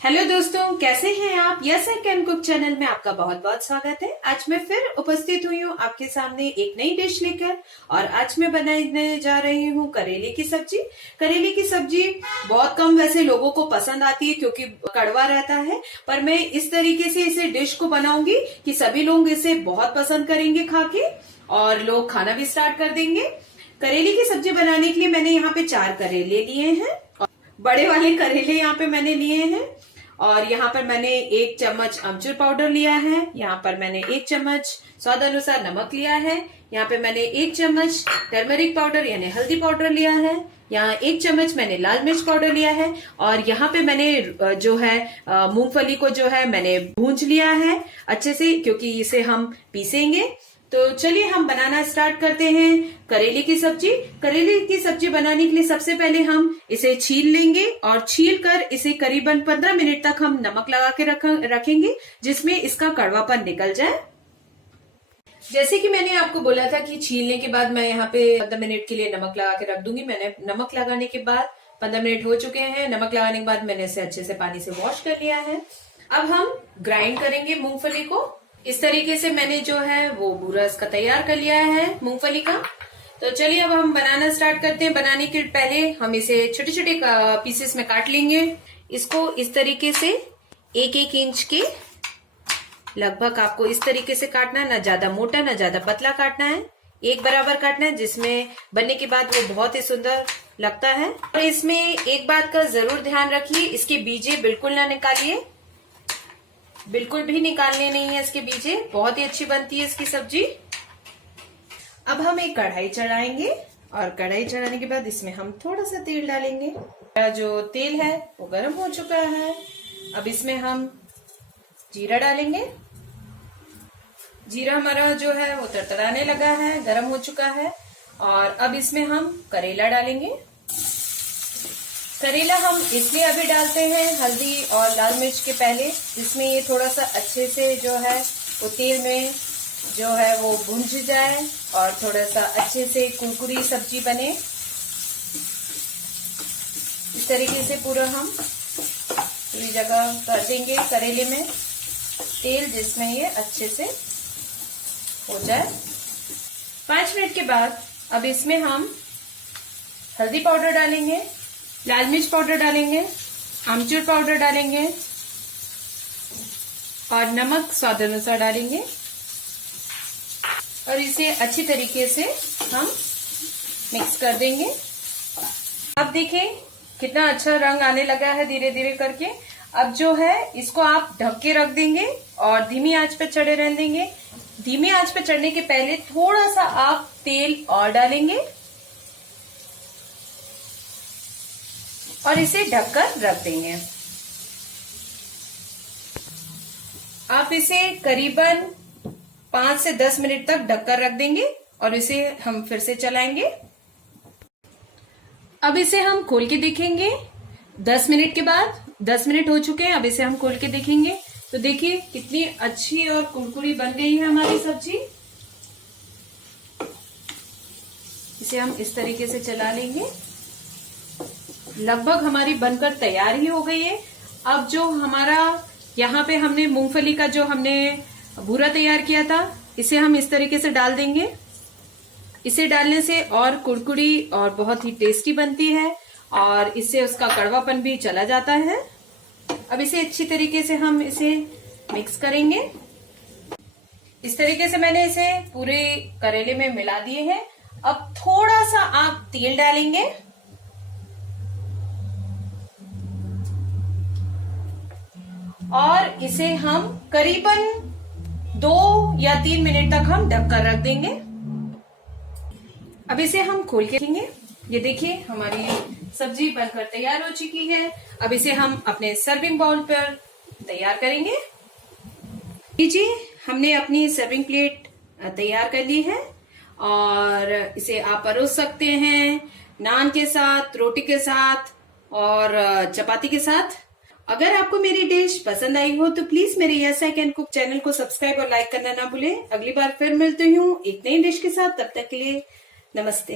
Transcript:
Hello दोस्तों, कैसे हैं आप। Yes I can cook channel में आपका बहुत बहुत स्वागत है। आज मैं फिर उपस्थित हुई हूँ आपके सामने एक नई डिश लेकर और आज मैं बनाने जा रही हूँ करेले की सब्जी। करेले की सब्जी बहुत कम वैसे लोगों को पसंद आती है क्योंकि कड़वा रहता है, पर मैं इस तरीके से इसे डिश को बनाऊंगी कि सभी लोग इसे बहुत पसंद करेंगे खा के और लोग खाना भी स्टार्ट कर देंगे। करेले की सब्जी बनाने के लिए मैंने यहाँ पे 4 करेले लिए हैं, बड़े वाले करेले यहाँ पे मैंने लिए हैं और यहाँ पर मैंने 1 चम्मच अमचूर पाउडर लिया है। यहाँ पर मैंने 1 चम्मच स्वाद अनुसार नमक लिया है। यहाँ पे मैंने 1 चम्मच टर्मरिक पाउडर यानी हल्दी पाउडर लिया है। यहाँ 1 चम्मच मैंने लाल मिर्च पाउडर लिया है और यहाँ पे मैंने जो है मूंगफली को जो है मैंने भूंज लिया है अच्छे से क्योंकि इसे हम पीसेंगे। तो चलिए हम बनाना स्टार्ट करते हैं करेले की सब्जी। करेले की सब्जी बनाने के लिए सबसे पहले हम इसे छील लेंगे और छील कर इसे करीबन 15 मिनट तक हम नमक लगा के रखेंगे जिसमें इसका कड़वापन निकल जाए। जैसे कि मैंने आपको बोला था कि छीलने के बाद मैं यहाँ पे 15 मिनट के लिए नमक लगा के रख दूंगी। मैंने नमक लगाने के बाद 15 मिनट हो चुके हैं। नमक लगाने के बाद मैंने इसे अच्छे से पानी से वॉश कर लिया है। अब हम ग्राइंड करेंगे मूंगफली को। इस तरीके से मैंने जो है वो बूरा इसका तैयार कर लिया है मूंगफली का। तो चलिए अब हम बनाना स्टार्ट करते हैं। बनाने के पहले हम इसे छोटे छोटे पीसेस में काट लेंगे। इसको इस तरीके से 1-1 इंच के लगभग आपको इस तरीके से काटना है, ना ज्यादा मोटा ना ज्यादा पतला काटना है, एक बराबर काटना है जिसमें बनने के बाद वो बहुत ही सुंदर लगता है। और इसमें एक बात का जरूर ध्यान रखिए, इसके बीजे बिल्कुल ना निकालिए, बिल्कुल भी निकालने नहीं है इसके बीजे। बहुत ही अच्छी बनती है इसकी सब्जी। अब हम एक कढ़ाई चढ़ाएंगे और कढ़ाई चढ़ाने के बाद इसमें हम थोड़ा सा तेल डालेंगे। जो तेल है वो गर्म हो चुका है। अब इसमें हम जीरा डालेंगे। जीरा हमारा जो है वो तड़तड़ाने लगा है, गर्म हो चुका है। और अब इसमें हम करेला डालेंगे। करेला हम इसलिए अभी डालते हैं हल्दी और लाल मिर्च के पहले, जिसमें ये थोड़ा सा अच्छे से जो है वो तेल में जो है वो भुंज जाए और थोड़ा सा अच्छे से कुरकुरी सब्जी बने। इस तरीके से पूरा हम पूरी जगह कर देंगे करेले में तेल, जिसमें ये अच्छे से हो जाए। 5 मिनट के बाद अब इसमें हम हल्दी पाउडर डालेंगे, लाल मिर्च पाउडर डालेंगे, आमचूर पाउडर डालेंगे और नमक स्वाद अनुसार डालेंगे और इसे अच्छी तरीके से हम मिक्स कर देंगे। अब देखिए कितना अच्छा रंग आने लगा है धीरे धीरे करके। अब जो है इसको आप ढक के रख देंगे और धीमी आंच पे चढ़े रहने देंगे। धीमी आंच पे चढ़ने के पहले थोड़ा सा आप तेल और डालेंगे और इसे ढककर रख देंगे। आप इसे करीबन 5 से 10 मिनट तक ढककर रख देंगे और इसे हम फिर से चलाएंगे। अब इसे हम खोल के देखेंगे 10 मिनट के बाद। 10 मिनट हो चुके हैं। अब इसे हम खोल के देखेंगे तो देखिए कितनी अच्छी और कुरकुरी बन गई है हमारी सब्जी। इसे हम इस तरीके से चला लेंगे। लगभग हमारी बनकर तैयार ही हो गई है। अब जो हमारा यहाँ पे हमने मूंगफली का जो हमने भूरा तैयार किया था, इसे हम इस तरीके से डाल देंगे। इसे डालने से और कुरकुरी और बहुत ही टेस्टी बनती है और इससे उसका कड़वापन भी चला जाता है। अब इसे अच्छी तरीके से हम इसे मिक्स करेंगे। इस तरीके से मैंने इसे पूरे करेले में मिला दिए हैं। अब थोड़ा सा आप तेल डालेंगे और इसे हम करीबन 2 या 3 मिनट तक हम ढककर रख देंगे। अब इसे हम खोल के देखेंगे। ये देखिए हमारी सब्जी बनकर तैयार हो चुकी है। अब इसे हम अपने सर्विंग बाउल पर तैयार करेंगे। लीजिए हमने अपनी सर्विंग प्लेट तैयार कर ली है और इसे आप परोस सकते हैं नान के साथ, रोटी के साथ और चपाती के साथ। अगर आपको मेरी डिश पसंद आई हो तो प्लीज मेरे yes I can cook channel को सब्सक्राइब और लाइक करना ना भूलें। अगली बार फिर मिलती हूँ एक नई डिश के साथ। तब तक के लिए नमस्ते।